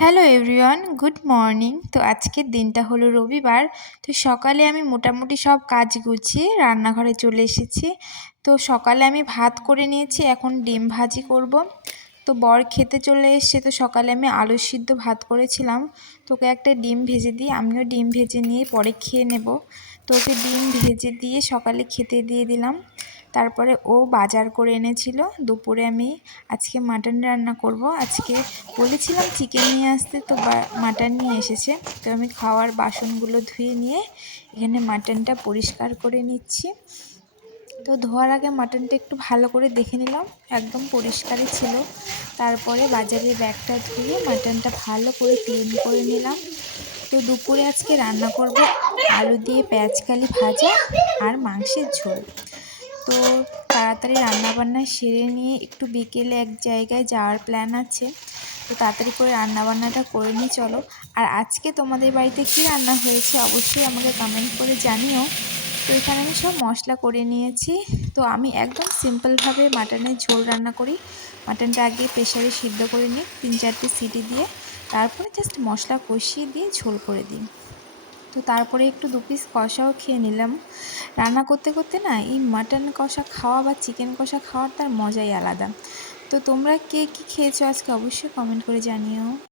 Hello everyone, good morning. তো আজকের দিনটা হলো রবিবার। তো সকালে আমি মোটামুটি সব কাজ গুছিয়ে রান্নাঘরে চলে এসেছি। তো সকালে আমি ভাত করে নিয়েছি, এখন ডিম ভাজি করব। তো বর খেতে চলে এসছে, তো সকালে আমি আলু সিদ্ধ ভাত করেছিলাম। তোকে একটা ডিম ভেজে দিই, আমিও ডিম ভেজে নিয়ে পরে খেয়ে নেব। তো ওকে ডিম ভেজে দিয়ে সকালে খেতে দিয়ে দিলাম। তারপরে ও বাজার করে এনেছিল। দুপুরে আমি আজকে মাটন রান্না করব। আজকে বলেছিলাম চিকেন নিয়ে আসতে, তো মাটন নিয়ে এসেছে। তো আমি খাওয়ার বাসনগুলো ধুয়ে নিয়ে এখানে মাটনটা পরিষ্কার করে নিচ্ছি। তো ধোয়ার আগে মাটনটা একটু ভালো করে দেখে নিলাম, একদম পরিষ্কারই ছিল। তারপরে বাজারের ব্যাগটা ধুয়ে মাটনটা ভালো করে ক্লিন করে নিলাম। তো দুপুরে আজকে রান্না করব আলু দিয়ে পেঁয়াজকালি ভাজা আর মাংসের ঝোল। তো তাড়াতাড়ি রান্নাবান্না সেরে নিয়ে একটু বিকেলে এক জায়গায় যাওয়ার প্ল্যান আছে। তো তাড়াতাড়ি করে রান্নাবান্নাটা করে নিই চলো। আর আজকে তোমাদের বাড়িতে কী রান্না হয়েছে অবশ্যই আমাকে কমেন্ট করে জানিও। তো এখানে আমি সব মশলা করে নিয়েছি। তো আমি একদম সিম্পলভাবে মাটনের ঝোল রান্না করি। মাটনটা আগে প্রেশারে সিদ্ধ করে নিই 3-4টে সিটি দিয়ে, তারপরে জাস্ট মশলা কষিয়ে দিয়ে ঝোল করে দিই। তো তারপরে একটু 2 পিস কষাও খেয়ে নিলাম। রান্না করতে করতে না এই মাটন কষা খাওয়া বা চিকেন কষা খাওয়ার তার মজাই আলাদা। তো তোমরা কে কী খেয়েছো আজকে অবশ্যই কমেন্ট করে জানিও।